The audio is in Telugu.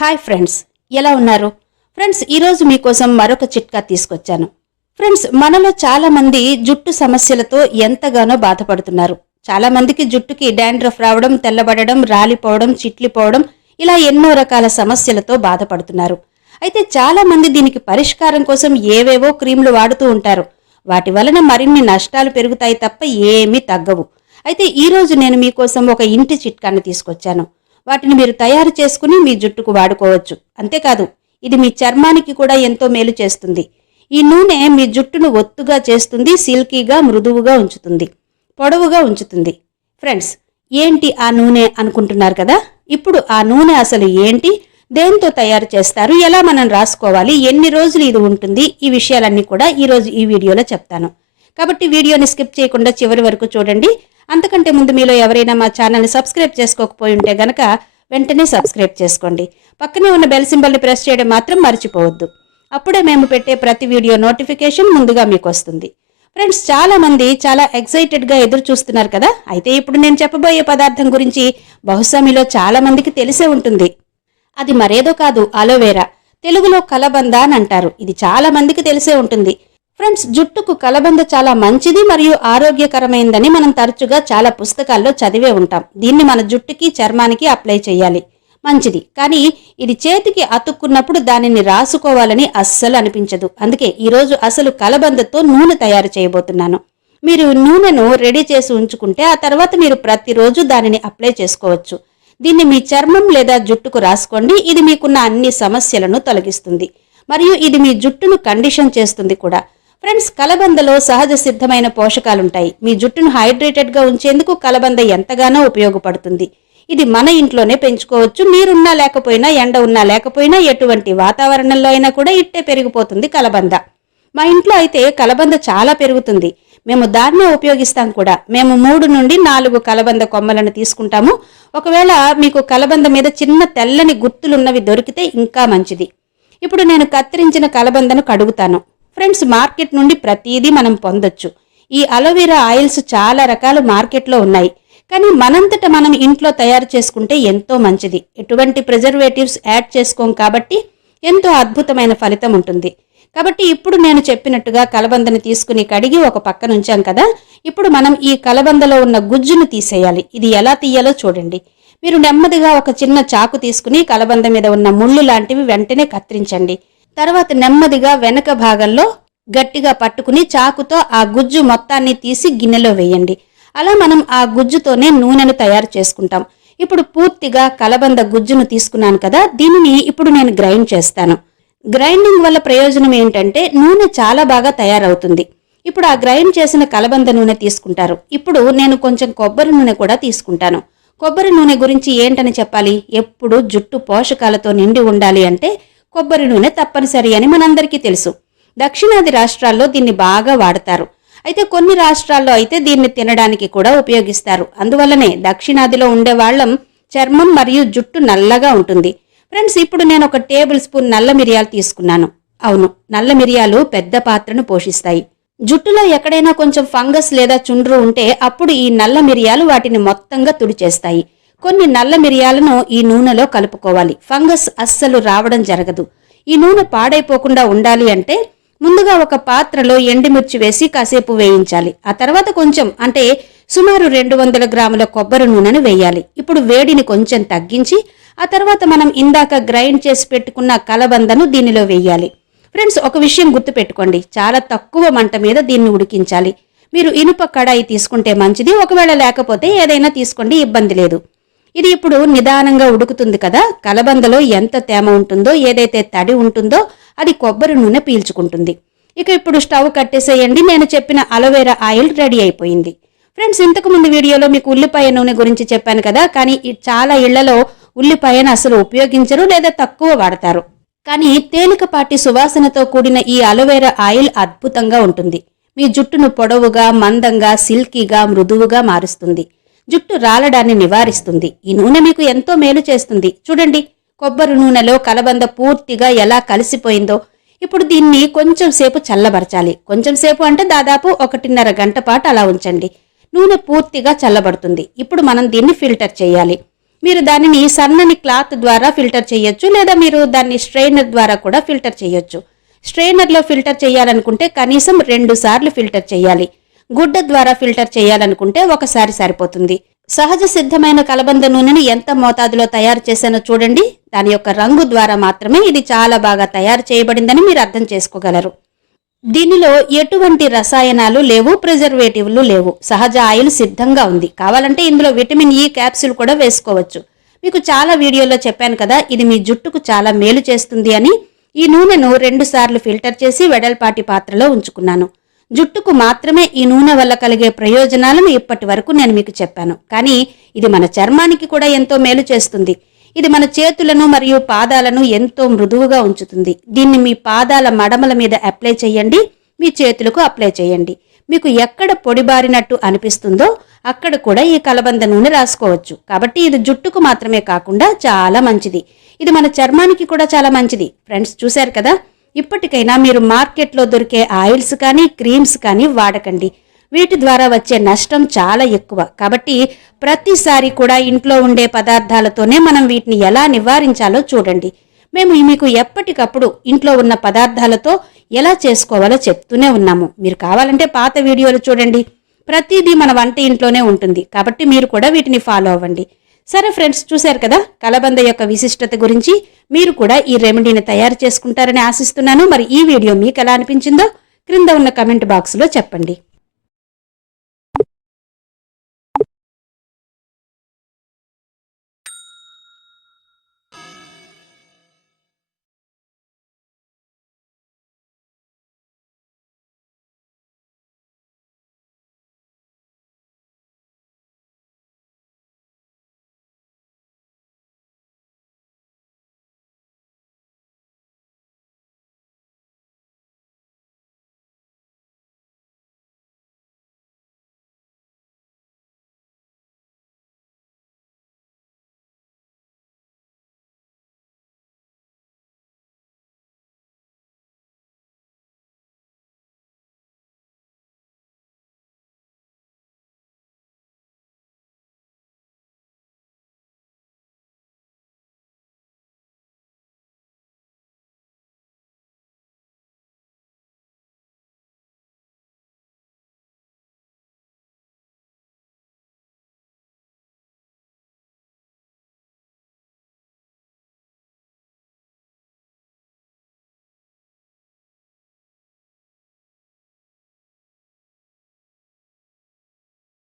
హాయ్ ఫ్రెండ్స్ ఎలా ఉన్నారు? ఫ్రెండ్స్ ఈరోజు మీకోసం మరొక చిట్కా తీసుకొచ్చాను. ఫ్రెండ్స్ మనలో చాలామంది జుట్టు సమస్యలతో ఎంతగానో బాధపడుతున్నారు. చాలామందికి జుట్టుకి డాండ్రఫ్ రావడం తెల్లబడడం రాలిపోవడం చిట్లిపోవడం ఇలా ఎన్నో రకాల సమస్యలతో బాధపడుతున్నారు. అయితే చాలామంది దీనికి పరిష్కారం కోసం ఏవేవో క్రీములు వాడుతూ ఉంటారు. వాటి వలన మరిన్ని నష్టాలు పెరుగుతాయి తప్ప ఏమీ తగ్గవు. అయితే ఈరోజు నేను మీకోసం ఒక ఇంటి చిట్కాను తీసుకొచ్చాను. వాటిని మీరు తయారు చేసుకుని మీ జుట్టుకు వాడుకోవచ్చు. అంతేకాదు ఇది మీ చర్మానికి కూడా ఎంతో మేలు చేస్తుంది. ఈ నూనె మీ జుట్టును ఒత్తుగా చేస్తుంది సిల్కీగా మృదువుగా ఉంచుతుంది పొడవుగా ఉంచుతుంది. ఫ్రెండ్స్ ఏంటి ఆ నూనె అనుకుంటున్నారు కదా? ఇప్పుడు ఆ నూనె అసలు ఏంటి? దేంతో తయారు చేస్తారు? ఎలా మనం రాసుకోవాలి? ఎన్ని రోజులు ఇది ఉంటుంది? ఈ విషయాలన్నీ కూడా ఈరోజు ఈ వీడియోలో చెప్తాను. కాబట్టి వీడియోని స్కిప్ చేయకుండా చివరి వరకు చూడండి. అంతకంటే ముందు మీలో ఎవరైనా మా ఛానల్ని సబ్స్క్రైబ్ చేసుకోకపోయి ఉంటే గనక వెంటనే సబ్స్క్రైబ్ చేసుకోండి. పక్కనే ఉన్న బెల్ సింబల్ని ప్రెస్ చేయడం మాత్రం మర్చిపోవద్దు. అప్పుడే మేము పెట్టే ప్రతి వీడియో నోటిఫికేషన్ ముందుగా మీకు వస్తుంది. ఫ్రెండ్స్ చాలామంది చాలా ఎక్సైటెడ్గా ఎదురు చూస్తున్నారు కదా? అయితే ఇప్పుడు నేను చెప్పబోయే పదార్థం గురించి బహుశా మీలో చాలామందికి తెలిసే ఉంటుంది. అది మరేదో కాదు అలోవేరా. తెలుగులో కలబంద అని అంటారు. ఇది చాలామందికి తెలిసే ఉంటుంది. ఫ్రెండ్స్ జుట్టుకు కలబంద చాలా మంచిది మరియు ఆరోగ్యకరమైందని మనం తరచుగా చాలా పుస్తకాల్లో చదివే ఉంటాం. దీన్ని మన జుట్టుకి చర్మానికి అప్లై చేయాలి. మంచిది. కానీ ఇది చేతికి అతుక్కున్నప్పుడు దానిని రాసుకోవాలని అస్సలు అనిపించదు. అందుకే ఈరోజు అసలు కలబందతో నూనె తయారు చేయబోతున్నాను. మీరు నూనెను రెడీ చేసి ఉంచుకుంటే ఆ తర్వాత మీరు ప్రతిరోజు దానిని అప్లై చేసుకోవచ్చు. దీన్ని మీ చర్మం లేదా జుట్టుకు రాసుకోండి. ఇది మీకున్న అన్ని సమస్యలను తొలగిస్తుంది. మరియు ఇది మీ జుట్టును కండిషన్ చేస్తుంది కూడా. ఫ్రెండ్స్ కలబందలో సహజ సిద్ధమైన పోషకాలుంటాయి. మీ జుట్టును హైడ్రేటెడ్గా ఉంచేందుకు కలబంద ఎంతగానో ఉపయోగపడుతుంది. ఇది మన ఇంట్లోనే పెంచుకోవచ్చు. నీరున్నా లేకపోయినా ఎండ ఉన్నా లేకపోయినా ఎటువంటి వాతావరణంలో అయినా కూడా ఇట్టే పెరిగిపోతుంది కలబంద. మా ఇంట్లో అయితే కలబంద చాలా పెరుగుతుంది. మేము దాన్నే ఉపయోగిస్తాం కూడా. మేము మూడు నుండి నాలుగు కలబంద కొమ్మలను తీసుకుంటాము. ఒకవేళ మీకు కలబంద మీద చిన్న తెల్లని గుర్తులున్నవి దొరికితే ఇంకా మంచిది. ఇప్పుడు నేను కత్తిరించిన కలబందను కడుగుతాను. ఫ్రెండ్స్ మార్కెట్ నుండి ప్రతిదీ మనం పొందొచ్చు. ఈ అలోవెరా ఆయిల్స్ చాలా రకాలు మార్కెట్లో ఉన్నాయి. కానీ మనంతట మనం ఇంట్లో తయారు చేసుకుంటే ఎంతో మంచిది. ఎటువంటి ప్రిజర్వేటివ్స్ యాడ్ చేసుకోం కాబట్టి ఎంతో అద్భుతమైన ఫలితం ఉంటుంది. కాబట్టి ఇప్పుడు నేను చెప్పినట్టుగా కలబందని తీసుకుని కడిగి ఒక పక్కన ఉంచాం కదా. ఇప్పుడు మనం ఈ కలబందలో ఉన్న గుజ్జును తీసేయాలి. ఇది ఎలా తీయాలో చూడండి. మీరు నెమ్మదిగా ఒక చిన్న చాకు తీసుకుని కలబంద మీద ఉన్న ముళ్ళు లాంటివి వెంటనే కత్తిరించండి. తర్వాత నెమ్మదిగా వెనక భాగంలో గట్టిగా పట్టుకుని చాకుతో ఆ గుజ్జు మొత్తాన్ని తీసి గిన్నెలో వేయండి. అలా మనం ఆ గుజ్జుతోనే నూనెను తయారు చేసుకుంటాం. ఇప్పుడు పూర్తిగా కలబంద గుజ్జును తీసుకున్నాను కదా దీనిని ఇప్పుడు నేను గ్రైండ్ చేస్తాను. గ్రైండింగ్ వల్ల ప్రయోజనం ఏంటంటే నూనె చాలా బాగా తయారవుతుంది. ఇప్పుడు ఆ గ్రైండ్ చేసిన కలబంద నూనె తీసుకుంటారు. ఇప్పుడు నేను కొంచెం కొబ్బరి నూనె కూడా తీసుకుంటాను. కొబ్బరి నూనె గురించి ఏంటని చెప్పాలి? ఎప్పుడు జుట్టు పోషకాలతో నిండి ఉండాలి అంటే కొబ్బరి నూనె తప్పనిసరి అని మనందరికీ తెలుసు. దక్షిణాది రాష్ట్రాల్లో దీన్ని బాగా వాడతారు. అయితే కొన్ని రాష్ట్రాల్లో అయితే దీన్ని తినడానికి కూడా ఉపయోగిస్తారు. అందువల్లనే దక్షిణాదిలో ఉండే వాళ్ళం చర్మం మరియు జుట్టు నల్లగా ఉంటుంది. ఫ్రెండ్స్ ఇప్పుడు నేను ఒక టేబుల్ స్పూన్ నల్ల మిరియాలు తీసుకున్నాను. అవును నల్ల మిరియాలు పెద్ద పాత్రను పోషిస్తాయి. జుట్టులో ఎక్కడైనా కొంచెం ఫంగస్ లేదా చుండ్రు ఉంటే అప్పుడు ఈ నల్ల మిరియాలు వాటిని మొత్తంగా తుడిచేస్తాయి. కొన్ని నల్ల మిరియాలను ఈ నూనెలో కలుపుకోవాలి. ఫంగస్ అస్సలు రావడం జరగదు. ఈ నూనె పాడైపోకుండా ఉండాలి అంటే ముందుగా ఒక పాత్రలో ఎండుమిర్చి వేసి కాసేపు వేయించాలి. ఆ తర్వాత కొంచెం అంటే సుమారు రెండు వందల గ్రాముల కొబ్బరి నూనెను వేయాలి. ఇప్పుడు వేడిని కొంచెం తగ్గించి ఆ తర్వాత మనం ఇందాక గ్రైండ్ చేసి పెట్టుకున్న కలబందను దీనిలో వేయాలి. ఫ్రెండ్స్ ఒక విషయం గుర్తుపెట్టుకోండి. చాలా తక్కువ మంట మీద దీన్ని ఉడికించాలి. మీరు ఇనుప కడాయి తీసుకుంటే మంచిది. ఒకవేళ లేకపోతే ఏదైనా తీసుకోండి ఇబ్బంది లేదు. ఇది ఇప్పుడు నిదానంగా ఉడుకుతుంది కదా. కలబందలో ఎంత తేమ ఉంటుందో ఏదైతే తడి ఉంటుందో అది కొబ్బరి నూనె పీల్చుకుంటుంది. ఇక ఇప్పుడు స్టవ్ కట్టేసేయండి. నేను చెప్పిన అలోవేరా ఆయిల్ రెడీ అయిపోయింది. ఫ్రెండ్స్ ఇంతకుముందు వీడియోలో మీకు ఉల్లిపాయ నూనె గురించి చెప్పాను కదా కానీ చాలా ఇళ్ళలో ఉల్లిపాయను అసలు ఉపయోగించరు లేదా తక్కువ వాడతారు. కానీ తేలికపాటి సువాసనతో కూడిన ఈ అలోవేరా ఆయిల్ అద్భుతంగా ఉంటుంది. మీ జుట్టును పొడవుగా మందంగా సిల్కీగా మృదువుగా మారుస్తుంది. జుట్టు రాలడాన్ని నివారిస్తుంది. ఈ నూనె మీకు ఎంతో మేలు చేస్తుంది. చూడండి కొబ్బరి నూనెలో కలబంద పూర్తిగా ఎలా కలిసిపోయిందో. ఇప్పుడు దీన్ని కొంచెం సేపు చల్లబరచాలి. కొంచెం సేపు అంటే దాదాపు ఒకటిన్నర గంట పాటు అలా ఉంచండి. నూనె పూర్తిగా చల్లబడుతుంది. ఇప్పుడు మనం దీన్ని ఫిల్టర్ చేయాలి. మీరు దానిని సన్నని క్లాత్ ద్వారా ఫిల్టర్ చేయొచ్చు లేదా మీరు దాన్ని స్ట్రెయినర్ ద్వారా కూడా ఫిల్టర్ చేయొచ్చు. స్ట్రెయినర్లో ఫిల్టర్ చేయాలనుకుంటే కనీసం రెండు సార్లు ఫిల్టర్ చేయాలి. గుడ్డ ద్వారా ఫిల్టర్ చేయాలనుకుంటే ఒకసారి సరిపోతుంది. సహజ సిద్ధమైన కలబంద నూనెను ఎంత మోతాదులో తయారు చేశానో చూడండి. దాని యొక్క రంగు ద్వారా మాత్రమే ఇది చాలా బాగా తయారు చేయబడిందని మీరు అర్థం చేసుకోగలరు. దీనిలో ఎటువంటి రసాయనాలు లేవు ప్రిజర్వేటివ్లు లేవు. సహజ ఆయిల్ సిద్ధంగా ఉంది. కావాలంటే ఇందులో విటమిన్ ఈ క్యాప్సూల్ కూడా వేసుకోవచ్చు. మీకు చాలా వీడియోలో చెప్పాను కదా ఇది మీ జుట్టుకు చాలా మేలు చేస్తుంది అని. ఈ నూనెను రెండు సార్లు ఫిల్టర్ చేసి వెడల్పాటి పాత్రలో ఉంచుకున్నాను. జుట్టుకు మాత్రమే ఈ నూనె వల్ల కలిగే ప్రయోజనాలను ఇప్పటి వరకు నేను మీకు చెప్పాను. కానీ ఇది మన చర్మానికి కూడా ఎంతో మేలు చేస్తుంది. ఇది మన చేతులను మరియు పాదాలను ఎంతో మృదువుగా ఉంచుతుంది. దీన్ని మీ పాదాల మడమల మీద అప్లై చేయండి. మీ చేతులకు అప్లై చేయండి. మీకు ఎక్కడ పొడిబారినట్టు అనిపిస్తుందో అక్కడ కూడా ఈ కలబంద నూనె రాసుకోవచ్చు. కాబట్టి ఇది జుట్టుకు మాత్రమే కాకుండా చాలా మంచిది. ఇది మన చర్మానికి కూడా చాలా మంచిది. ఫ్రెండ్స్ చూశారు కదా? ఇప్పటికైనా మీరు మార్కెట్లో దొరికే ఆయిల్స్ కానీ క్రీమ్స్ కానీ వాడకండి. వీటి ద్వారా వచ్చే నష్టం చాలా ఎక్కువ. కాబట్టి ప్రతిసారి కూడా ఇంట్లో ఉండే పదార్థాలతోనే మనం వీటిని ఎలా నివారించాలో చూడండి. మేము మీకు ఎప్పటికప్పుడు ఇంట్లో ఉన్న పదార్థాలతో ఎలా చేసుకోవాలో చెప్తూనే ఉన్నాము. మీరు కావాలంటే పాత వీడియోలు చూడండి. ప్రతిదీ మన వంట ఇంట్లోనే ఉంటుంది. కాబట్టి మీరు కూడా వీటిని ఫాలో అవ్వండి. సరే ఫ్రెండ్స్ చూశారు కదా? కలబంద యొక్క విశిష్టత గురించి మీరు కూడా ఈ రెమెడీని తయారు చేసుకుంటారని ఆశిస్తున్నాను. మరి ఈ వీడియో మీకు ఎలా అనిపించిందో క్రింద ఉన్న కమెంట్ బాక్స్లో చెప్పండి.